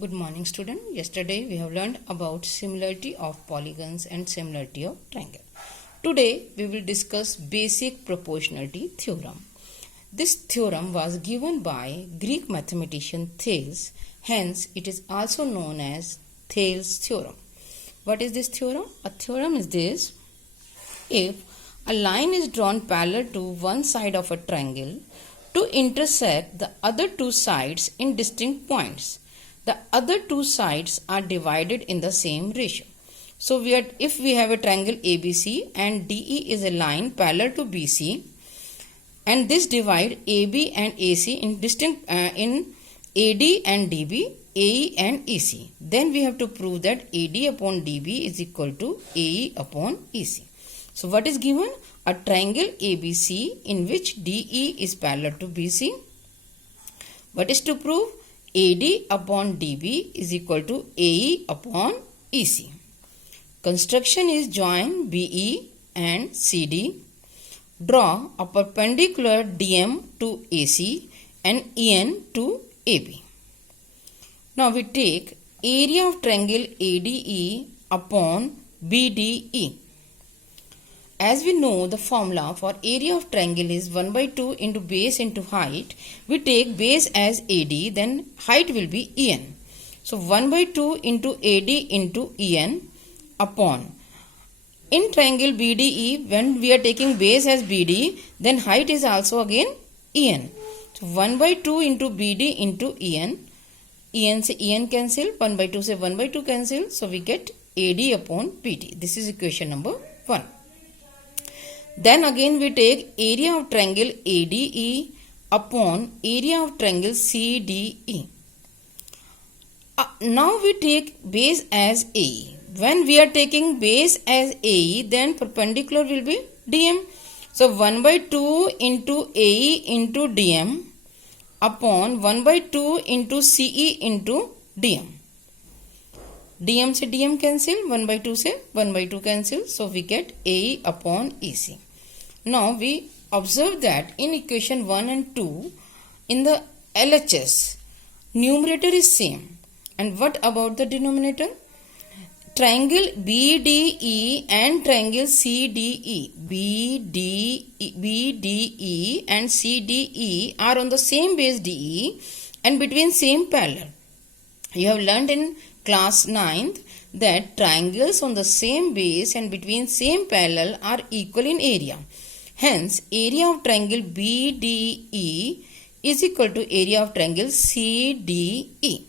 Good morning, student. Yesterday we have learned about similarity of polygons and similarity of triangle. Today we will discuss basic proportionality theorem. This theorem was given by Greek mathematician Thales. Hence, it is also known as Thales theorem. What is this theorem? A theorem is this: if a line is drawn parallel to one side of a triangle to intersect the other two sides in distinct points, the other two sides are divided in the same ratio. So if we have a triangle ABC and DE is a line parallel to BC, and this divide AB and AC in distinct in AD and DB, AE and EC, then we have to prove that AD upon DB is equal to AE upon EC. So what is given? A triangle ABC in which DE is parallel to BC. What is to prove? AD upon DB is equal to AE upon EC. Construction is join BE and CD. Draw a perpendicular DM to AC and EN to AB. Now we take area of triangle ADE upon BDE. As we know, the formula for area of triangle is 1 by 2 into base into height. We take base as AD, then height will be EN. So 1 by 2 into AD into EN upon. In triangle BDE, when we are taking base as BD, then height is also again EN. So 1 by 2 into BD into EN. EN se EN cancel, 1 by 2 se 1 by 2 cancel. So we get AD upon BD. This is equation number 1. Then again we take area of triangle ADE upon area of triangle CDE. Now we take base as AE. When we are taking base as AE, then perpendicular will be DM. So 1 by 2 into AE into DM upon 1 by 2 into CE into DM. DM se DM cancel, 1 by 2 se 1 by 2 cancel. So we get AE upon EC. Now we observe that in equation 1 and 2, in the LHS, numerator is same. And what about the denominator? Triangle BDE and triangle CDE. BDE and CDE are on the same base DE and between same parallel. You have learned in class 9th that triangles on the same base and between same parallel are equal in area. Hence, area of triangle BDE is equal to area of triangle CDE.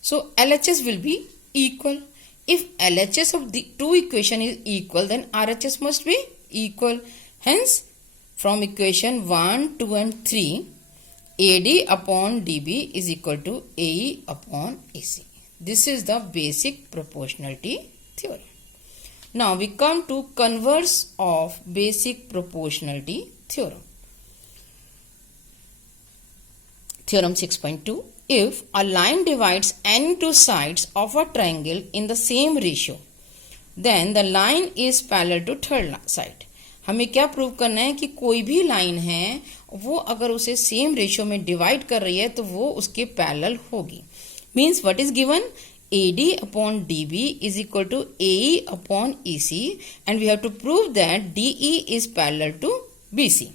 So, LHS will be equal. If LHS of the two equation is equal, then RHS must be equal. Hence, from equation 1, 2 and 3, AD upon DB is equal to AE upon EC. This is the basic proportionality theorem. Now we come to converse of basic proportionality theorem. Theorem 6.2. If a line divides any two sides of a triangle in the same ratio, then the line is parallel to third side. हमें क्या prove करना है कि कोई भी line है वो अगर उसे सेम रेशियो में डिवाइड कर रही है तो वो उसके पैरेलल होगी. Means what is given? AD upon DB is equal to AE upon EC, and we have to prove that DE is parallel to BC.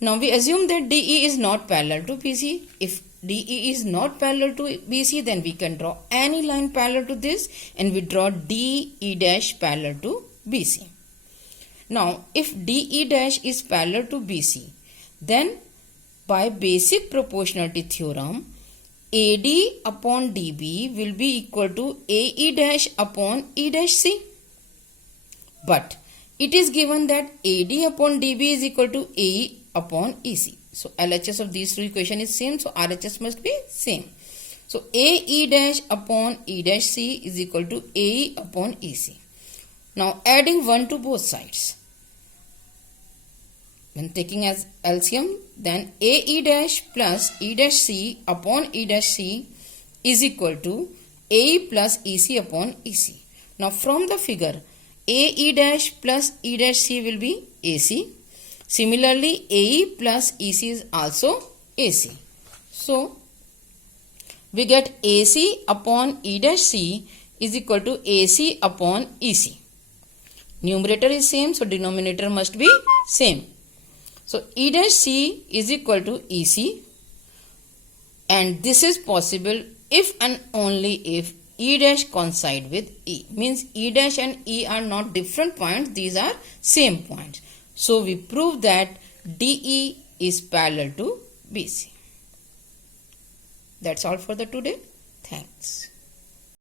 Now we assume that DE is not parallel to BC. If DE is not parallel to BC, then we can draw any line parallel to this, and we draw DE dash parallel to BC. Now if DE dash is parallel to BC, then by basic proportionality theorem, AD upon DB will be equal to AE dash upon E dash C. But it is given that AD upon DB is equal to AE upon EC. So LHS of these two equations is same, so RHS must be same. So AE dash upon E dash C is equal to AE upon EC. Now adding 1 to both sides. When taking as LCM, then AE dash plus E dash C upon E dash C is equal to AE plus EC upon EC. Now from the figure, AE dash plus E dash C will be AC. Similarly, AE plus EC is also AC. So we get AC upon E dash C is equal to AC upon EC. Numerator is same, so denominator must be same. So E dash C is equal to EC, and this is possible if and only if E dash coincide with E. Means E dash and E are not different points, these are same points. So we prove that DE is parallel to BC. That's all for the today. Thanks.